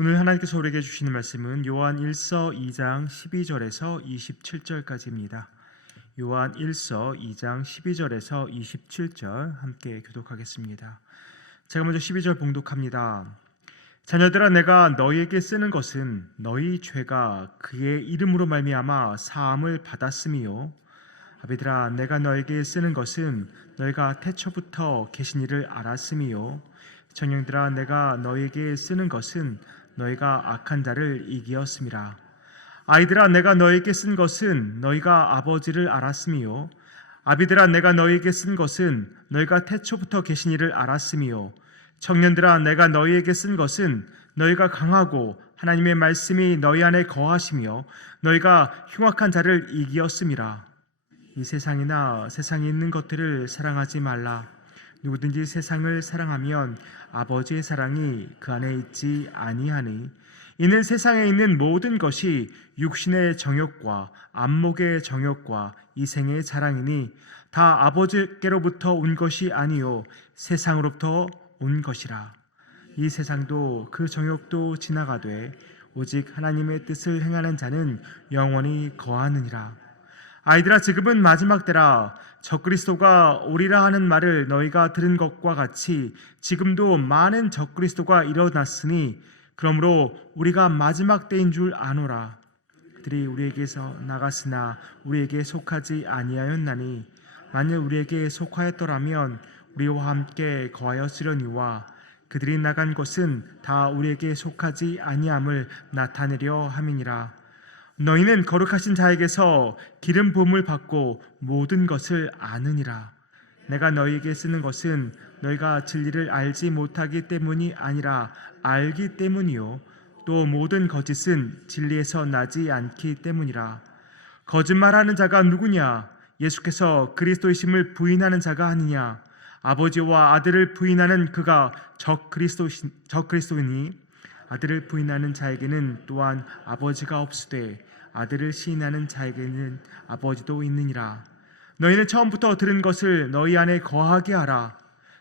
오늘 하나님께서 우리에게 주시는 말씀은 요한 1서 2장 12절에서 27절까지입니다. 요한 1서 2장 12절에서 27절 함께 교독하겠습니다. 제가 먼저 12절 봉독합니다. 자녀들아, 내가 너희에게 쓰는 것은 너희 죄가 그의 이름으로 말미암아 사함을 받았음이요, 아비들아, 내가 너에게 쓰는 것은 너희가 태초부터 계신 이를 알았음이요, 청년들아, 내가 너희에게 쓰는 것은 너희가 악한 자를 이기었음이라. 아이들아, 내가 너희에게 쓴 것은 너희가 아버지를 알았음이요, 아비들아, 내가 너희에게 쓴 것은 너희가 태초부터 계신 이를 알았음이요, 청년들아, 내가 너희에게 쓴 것은 너희가 강하고 하나님의 말씀이 너희 안에 거하시며 너희가 흉악한 자를 이기었음이라. 이 세상이나 세상에 있는 것들을 사랑하지 말라. 누구든지 세상을 사랑하면 아버지의 사랑이 그 안에 있지 아니하니, 이는 세상에 있는 모든 것이 육신의 정욕과 안목의 정욕과 이생의 자랑이니 다 아버지께로부터 온 것이 아니요 세상으로부터 온 것이라. 이 세상도 그 정욕도 지나가되 오직 하나님의 뜻을 행하는 자는 영원히 거하느니라. 아이들아, 지금은 마지막 때라. 적그리스도가 오리라 하는 말을 너희가 들은 것과 같이 지금도 많은 적그리스도가 일어났으니 그러므로 우리가 마지막 때인 줄 아노라. 그들이 우리에게서 나갔으나 우리에게 속하지 아니하였나니 만일 우리에게 속하였더라면 우리와 함께 거하였으려니와 그들이 나간 것은 다 우리에게 속하지 아니함을 나타내려 함이니라. 너희는 거룩하신 자에게서 기름 부음을 받고 모든 것을 아느니라. 내가 너희에게 쓰는 것은 너희가 진리를 알지 못하기 때문이 아니라 알기 때문이요, 또 모든 거짓은 진리에서 나지 않기 때문이라. 거짓말하는 자가 누구냐? 예수께서 그리스도이심을 부인하는 자가 아니냐? 아버지와 아들을 부인하는 그가 적그리스도이니 아들을 부인하는 자에게는 또한 아버지가 없으되 아들을 시인하는 자에게는 아버지도 있느니라. 너희는 처음부터 들은 것을 너희 안에 거하게 하라.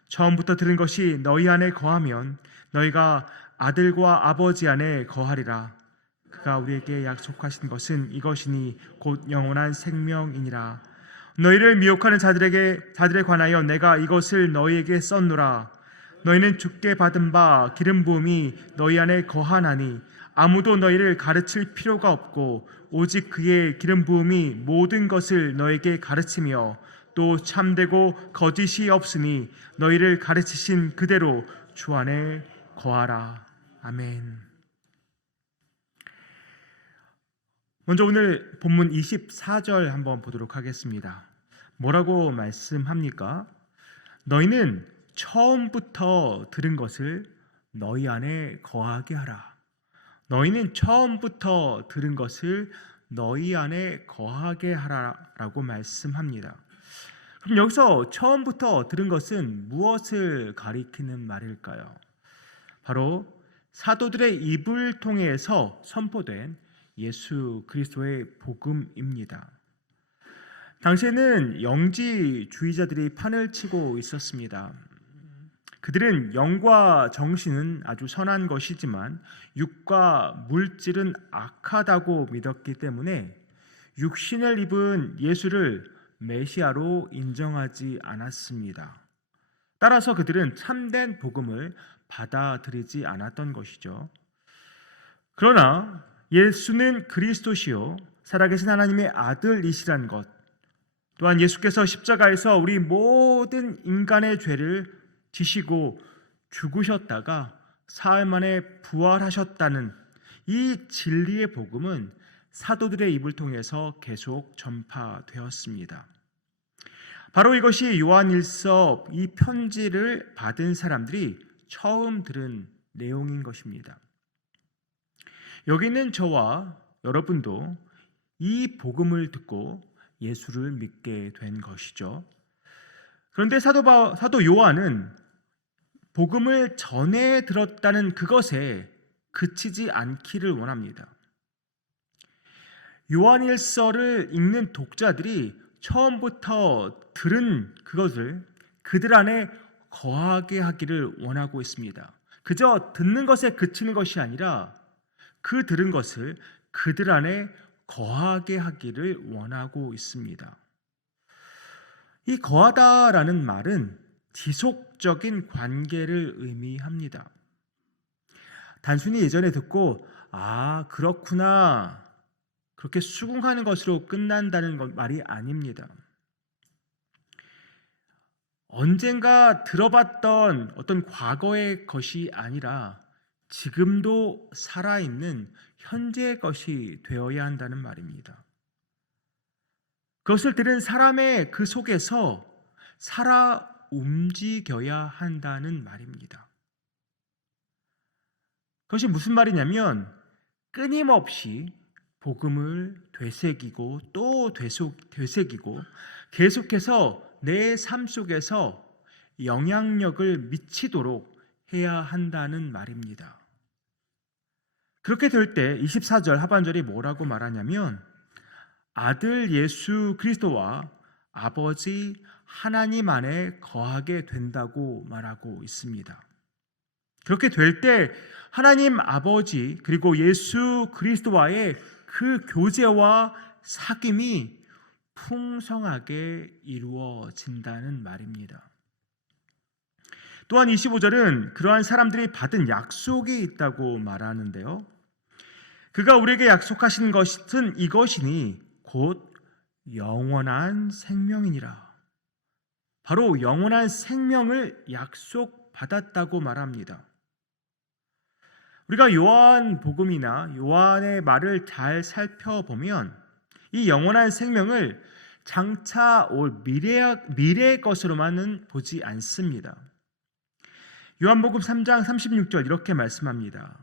처음부터 들은 것이 너희 안에 거하면 너희가 아들과 아버지 안에 거하리라. 그가 우리에게 약속하신 것은 이것이니 곧 영원한 생명이니라. 너희를 미혹하는 자들에 관하여 내가 이것을 너희에게 썼노라. 너희는 주께 받은 바 기름 부음이 너희 안에 거하나니 아무도 너희를 가르칠 필요가 없고 오직 그의 기름 부음이 모든 것을 너에게 가르치며 또 참되고 거짓이 없으니 너희를 가르치신 그대로 주 안에 거하라. 아멘. 먼저 오늘 본문 24절 한번 보도록 하겠습니다. 뭐라고 말씀합니까? 너희는 처음부터 들은 것을 너희 안에 거하게 하라. 너희는 처음부터 들은 것을 너희 안에 거하게 하라라고 말씀합니다. 그럼 여기서 처음부터 들은 것은 무엇을 가리키는 말일까요? 바로 사도들의 입을 통해서 선포된 예수 그리스도의 복음입니다. 당시에는 영지주의자들이 판을 치고 있었습니다. 그들은 영과 정신은 아주 선한 것이지만 육과 물질은 악하다고 믿었기 때문에 육신을 입은 예수를 메시아로 인정하지 않았습니다. 따라서 그들은 참된 복음을 받아들이지 않았던 것이죠. 그러나 예수는 그리스도시요 살아계신 하나님의 아들이시란 것, 또한 예수께서 십자가에서 우리 모든 인간의 죄를 지시고 죽으셨다가 사흘 만에 부활하셨다는 이 진리의 복음은 사도들의 입을 통해서 계속 전파되었습니다. 바로 이것이 요한일서 이 편지를 받은 사람들이 처음 들은 내용인 것입니다. 여기 있는 저와 여러분도 이 복음을 듣고 예수를 믿게 된 것이죠. 그런데 사도 요한은 복음을 전해 들었다는 그것에 그치지 않기를 원합니다. 요한일서를 읽는 독자들이 처음부터 들은 그것을 그들 안에 거하게 하기를 원하고 있습니다. 그저 듣는 것에 그치는 것이 아니라 그 들은 것을 그들 안에 거하게 하기를 원하고 있습니다. 이 거하다라는 말은 지속적인 관계를 의미합니다. 단순히 예전에 듣고 그렇구나 그렇게 수긍하는 것으로 끝난다는 말이 아닙니다. 언젠가 들어봤던 어떤 과거의 것이 아니라 지금도 살아있는 현재의 것이 되어야 한다는 말입니다. 그것을 들은 사람의 그 속에서 살아 움직여야 한다는 말입니다. 그것이 무슨 말이냐면 끊임없이 복음을 되새기고 또 되새기고 계속해서 내 삶 속에서 영향력을 미치도록 해야 한다는 말입니다. 그렇게 될 때 24절 하반절이 뭐라고 말하냐면 아들 예수 그리스도와 아버지 하나님 안에 거하게 된다고 말하고 있습니다. 그렇게 될 때 하나님 아버지 그리고 예수 그리스도와의 그 교제와 사귐이 풍성하게 이루어진다는 말입니다. 또한 25절은 그러한 사람들이 받은 약속이 있다고 말하는데요. 그가 우리에게 약속하신 것은 이것이니 곧 영원한 생명이니라. 바로 영원한 생명을 약속받았다고 말합니다. 우리가 요한복음이나 요한의 말을 잘 살펴보면 이 영원한 생명을 장차 올 미래의 것으로만은 보지 않습니다. 요한복음 3장 36절 이렇게 말씀합니다.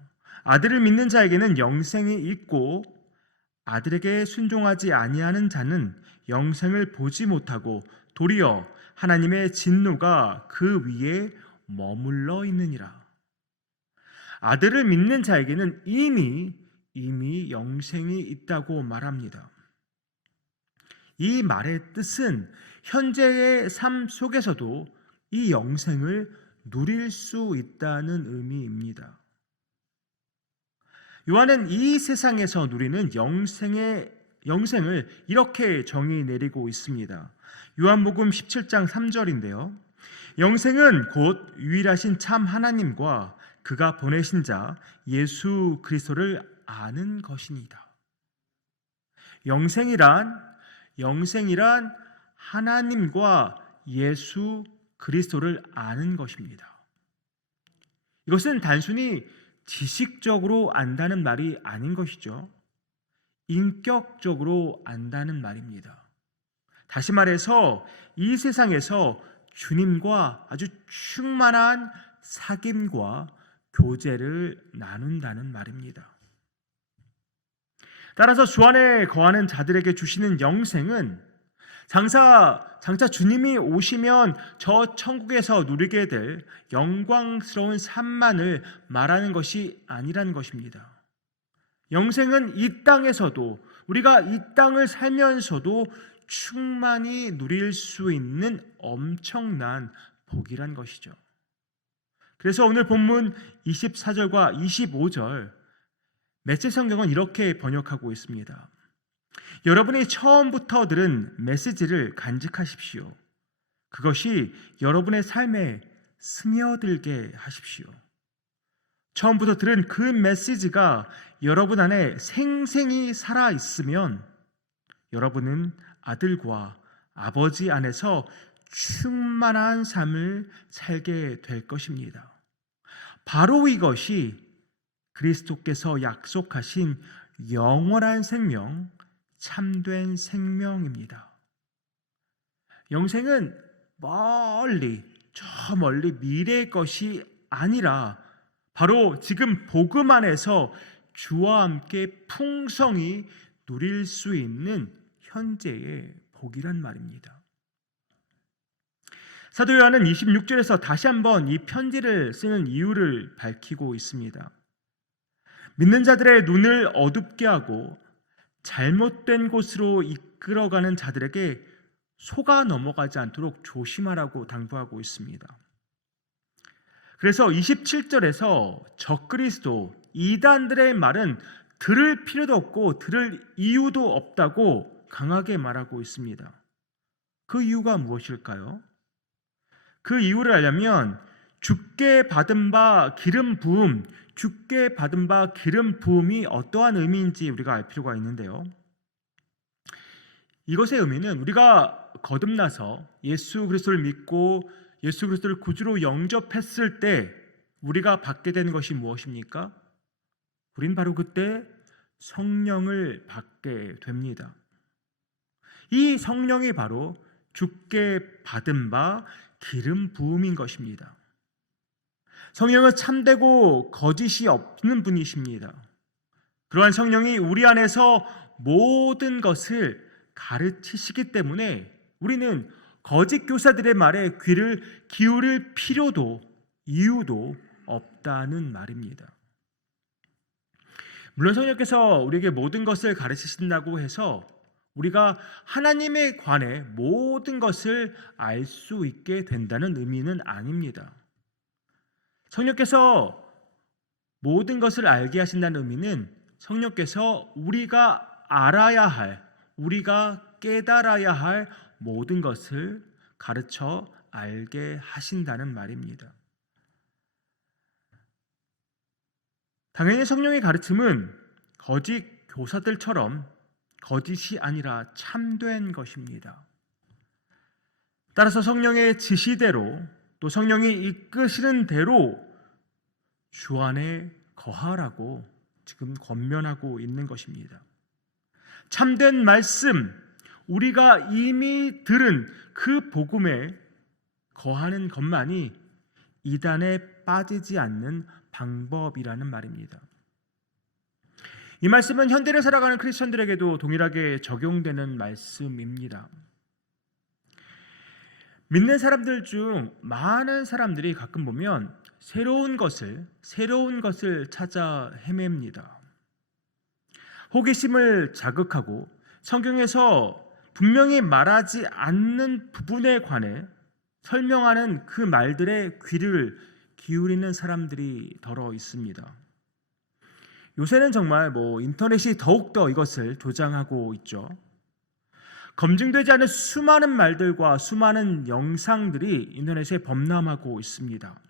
아들을 믿는 자에게는 영생이 있고 아들에게 순종하지 아니하는 자는 영생을 보지 못하고 도리어 하나님의 진노가 그 위에 머물러 있느니라. 아들을 믿는 자에게는 이미 영생이 있다고 말합니다. 이 말의 뜻은 현재의 삶 속에서도 이 영생을 누릴 수 있다는 의미입니다. 요한은 이 세상에서 누리는 영생을 이렇게 정의 내리고 있습니다. 요한복음 17장 3절인데요. 영생은 곧 유일하신 참 하나님과 그가 보내신 자 예수 그리스도를 아는 것이니이다. 영생이란 하나님과 예수 그리스도를 아는 것입니다. 이것은 단순히 지식적으로 안다는 말이 아닌 것이죠. 인격적으로 안다는 말입니다. 다시 말해서 이 세상에서 주님과 아주 충만한 사귐과 교제를 나눈다는 말입니다. 따라서 주 안에 거하는 자들에게 주시는 영생은 장차 주님이 오시면 저 천국에서 누리게 될 영광스러운 삶만을 말하는 것이 아니라는 것입니다. 영생은 이 땅에서도 우리가 이 땅을 살면서도 충만히 누릴 수 있는 엄청난 복이란 것이죠. 그래서 오늘 본문 24절과 25절 매체 성경은 이렇게 번역하고 있습니다. 여러분이 처음부터 들은 메시지를 간직하십시오. 그것이 여러분의 삶에 스며들게 하십시오. 처음부터 들은 그 메시지가 여러분 안에 생생히 살아 있으면 여러분은 아들과 아버지 안에서 충만한 삶을 살게 될 것입니다. 바로 이것이 그리스도께서 약속하신 영원한 생명, 참된 생명입니다. 영생은 저 멀리 미래의 것이 아니라 바로 지금 복음 안에서 주와 함께 풍성히 누릴 수 있는 현재의 복이란 말입니다. 사도 요한은 26절에서 다시 한번 이 편지를 쓰는 이유를 밝히고 있습니다. 믿는 자들의 눈을 어둡게 하고 잘못된 곳으로 이끌어가는 자들에게 속아 넘어가지 않도록 조심하라고 당부하고 있습니다. 그래서 27절에서 적그리스도 이단들의 말은 들을 필요도 없고 들을 이유도 없다고 강하게 말하고 있습니다. 그 이유가 무엇일까요? 그 이유를 알려면 주께 받은 바 기름 부음, 주께 받은 바 기름 부음이 어떠한 의미인지 우리가 알 필요가 있는데요. 이것의 의미는 우리가 거듭나서 예수 그리스도를 믿고 예수 그리스도를 구주로 영접했을 때 우리가 받게 되는 것이 무엇입니까? 우린 바로 그때 성령을 받게 됩니다. 이 성령이 바로 주께 받은 바 기름 부음인 것입니다. 성령은 참되고 거짓이 없는 분이십니다. 그러한 성령이 우리 안에서 모든 것을 가르치시기 때문에 우리는 거짓 교사들의 말에 귀를 기울일 필요도 이유도 없다는 말입니다. 물론 성령께서 우리에게 모든 것을 가르치신다고 해서 우리가 하나님에 관해 모든 것을 알 수 있게 된다는 의미는 아닙니다. 성령께서 모든 것을 알게 하신다는 의미는 성령께서 우리가 알아야 할, 우리가 깨달아야 할 모든 것을 가르쳐 알게 하신다는 말입니다. 당연히 성령의 가르침은 거짓 교사들처럼 거짓이 아니라 참된 것입니다. 따라서 성령의 지시대로 또 성령이 이끄시는 대로 주 안에 거하라고 지금 권면하고 있는 것입니다. 참된 말씀, 우리가 이미 들은 그 복음에 거하는 것만이 이단에 빠지지 않는 방법이라는 말입니다. 이 말씀은 현대를 살아가는 크리스천들에게도 동일하게 적용되는 말씀입니다. 믿는 사람들 중 많은 사람들이 가끔 보면 새로운 것을 찾아 헤맵니다. 호기심을 자극하고 성경에서 분명히 말하지 않는 부분에 관해 설명하는 그 말들의 귀를 기울이는 사람들이 더러 있습니다. 요새는 정말 인터넷이 더욱더 이것을 조장하고 있죠. 검증되지 않은 수많은 말들과 수많은 영상들이 인터넷에 범람하고 있습니다.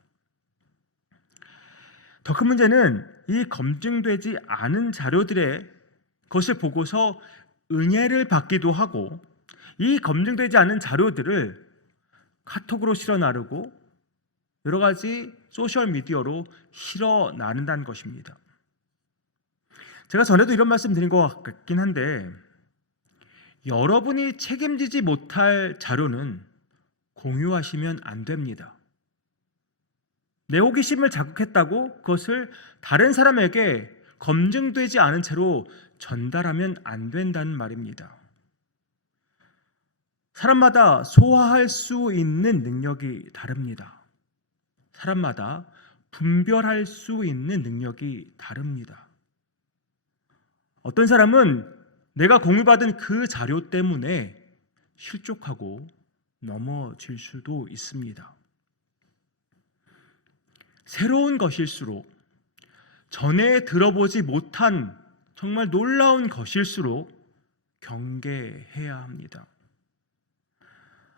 더 큰 문제는 이 검증되지 않은 자료들의 것을 보고서 은혜를 받기도 하고 이 검증되지 않은 자료들을 카톡으로 실어 나르고 여러 가지 소셜 미디어로 실어 나른다는 것입니다. 제가 전에도 이런 말씀 드린 것 같긴 한데 여러분이 책임지지 못할 자료는 공유하시면 안 됩니다. 내 호기심을 자극했다고 그것을 다른 사람에게 검증되지 않은 채로 전달하면 안 된다는 말입니다. 사람마다 소화할 수 있는 능력이 다릅니다. 사람마다 분별할 수 있는 능력이 다릅니다. 어떤 사람은 내가 공유받은 그 자료 때문에 실족하고 넘어질 수도 있습니다. 새로운 것일수록 전에 들어보지 못한 정말 놀라운 것일수록 경계해야 합니다.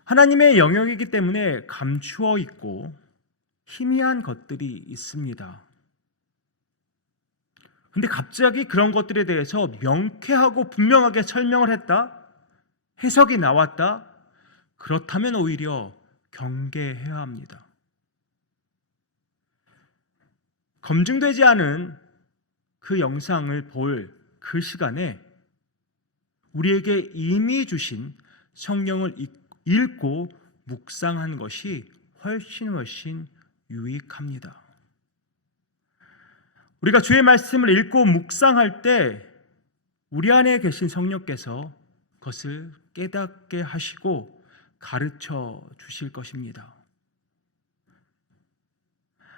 하나님의 영역이기 때문에 감추어 있고 희미한 것들이 있습니다. 근데 갑자기 그런 것들에 대해서 명쾌하고 분명하게 설명을 했다? 해석이 나왔다? 그렇다면 오히려 경계해야 합니다. 검증되지 않은 그 영상을 볼 그 시간에 우리에게 이미 주신 성경을 읽고 묵상한 것이 훨씬 유익합니다. 우리가 주의 말씀을 읽고 묵상할 때 우리 안에 계신 성령께서 그것을 깨닫게 하시고 가르쳐 주실 것입니다.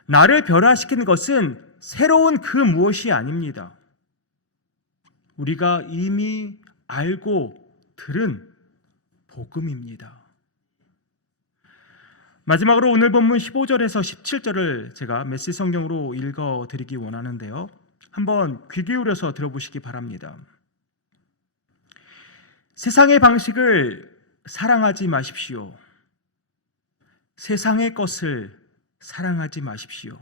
나를 변화시키는 것은 새로운 그 무엇이 아닙니다. 우리가 이미 알고 들은 복음입니다. 마지막으로 오늘 본문 15절에서 17절을 제가 메시지 성경으로 읽어드리기 원하는데요. 한번 귀 기울여서 들어보시기 바랍니다. 세상의 방식을 사랑하지 마십시오. 세상의 것을 사랑하지 마십시오.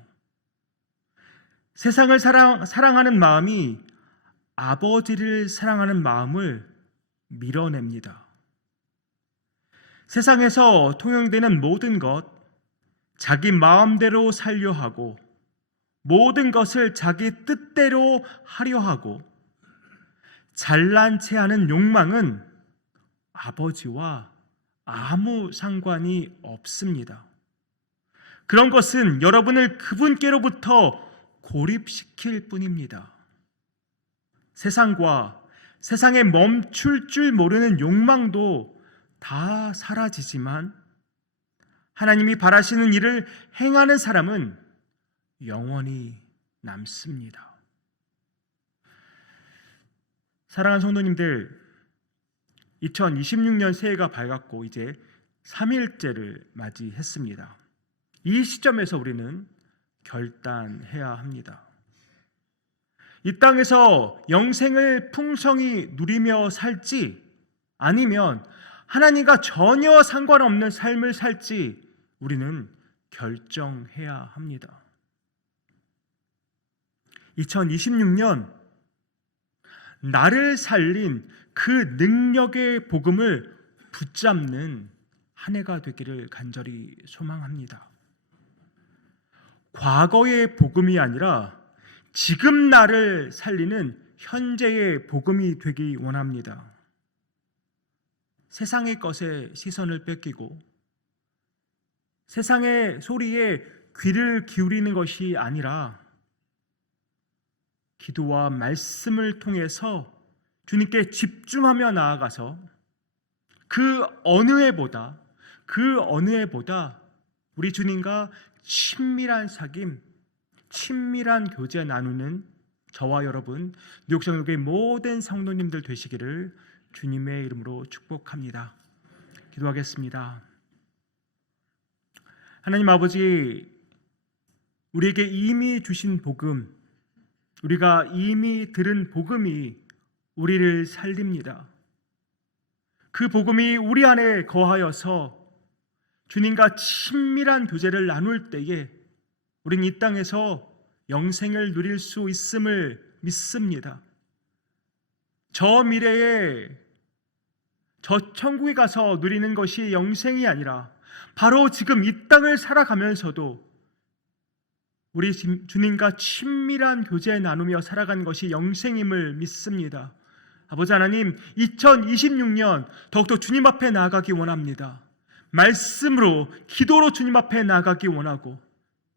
세상을 사랑하는 마음이 아버지를 사랑하는 마음을 밀어냅니다. 세상에서 통용되는 모든 것, 자기 마음대로 살려 하고 모든 것을 자기 뜻대로 하려 하고 잘난 체 하는 욕망은 아버지와 아무 상관이 없습니다. 그런 것은 여러분을 그분께로부터 고립시킬 뿐입니다. 세상과 세상에 멈출 줄 모르는 욕망도 다 사라지지만 하나님이 바라시는 일을 행하는 사람은 영원히 남습니다. 사랑하는 성도님들, 2026년 새해가 밝았고 이제 3일째를 맞이했습니다. 이 시점에서 우리는 결단해야 합니다. 이 땅에서 영생을 풍성히 누리며 살지 아니면 하나님과 전혀 상관없는 삶을 살지 우리는 결정해야 합니다. 2026년 나를 살린 그 능력의 복음을 붙잡는 한 해가 되기를 간절히 소망합니다. 과거의 복음이 아니라 지금 나를 살리는 현재의 복음이 되기 원합니다. 세상의 것에 시선을 뺏기고 세상의 소리에 귀를 기울이는 것이 아니라 기도와 말씀을 통해서 주님께 집중하며 나아가서 그 어느 해보다 우리 주님과 친밀한 사귐, 친밀한 교제 나누는 저와 여러분 뉴욕성교회 모든 성도님들 되시기를 주님의 이름으로 축복합니다. 기도하겠습니다. 하나님 아버지, 우리에게 이미 주신 복음, 우리가 이미 들은 복음이 우리를 살립니다. 그 복음이 우리 안에 거하여서 주님과 친밀한 교제를 나눌 때에 우린 이 땅에서 영생을 누릴 수 있음을 믿습니다. 저 미래에 저 천국에 가서 누리는 것이 영생이 아니라 바로 지금 이 땅을 살아가면서도 우리 주님과 친밀한 교제 나누며 살아가는 것이 영생임을 믿습니다. 아버지 하나님, 2026년 더욱더 주님 앞에 나아가기 원합니다. 말씀으로, 기도로 주님 앞에 나아가기 원하고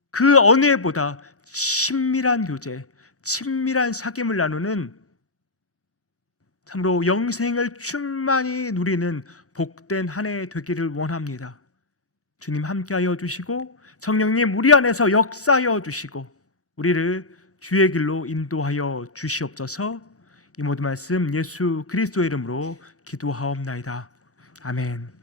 그 어느 해보다 친밀한 교제, 친밀한 사귐을 나누는 참으로 영생을 충만히 누리는 복된 한 해 되기를 원합니다. 주님 함께하여 주시고 성령님 우리 안에서 역사하여 주시고 우리를 주의 길로 인도하여 주시옵소서. 이 모든 말씀 예수 그리스도의 이름으로 기도하옵나이다. 아멘.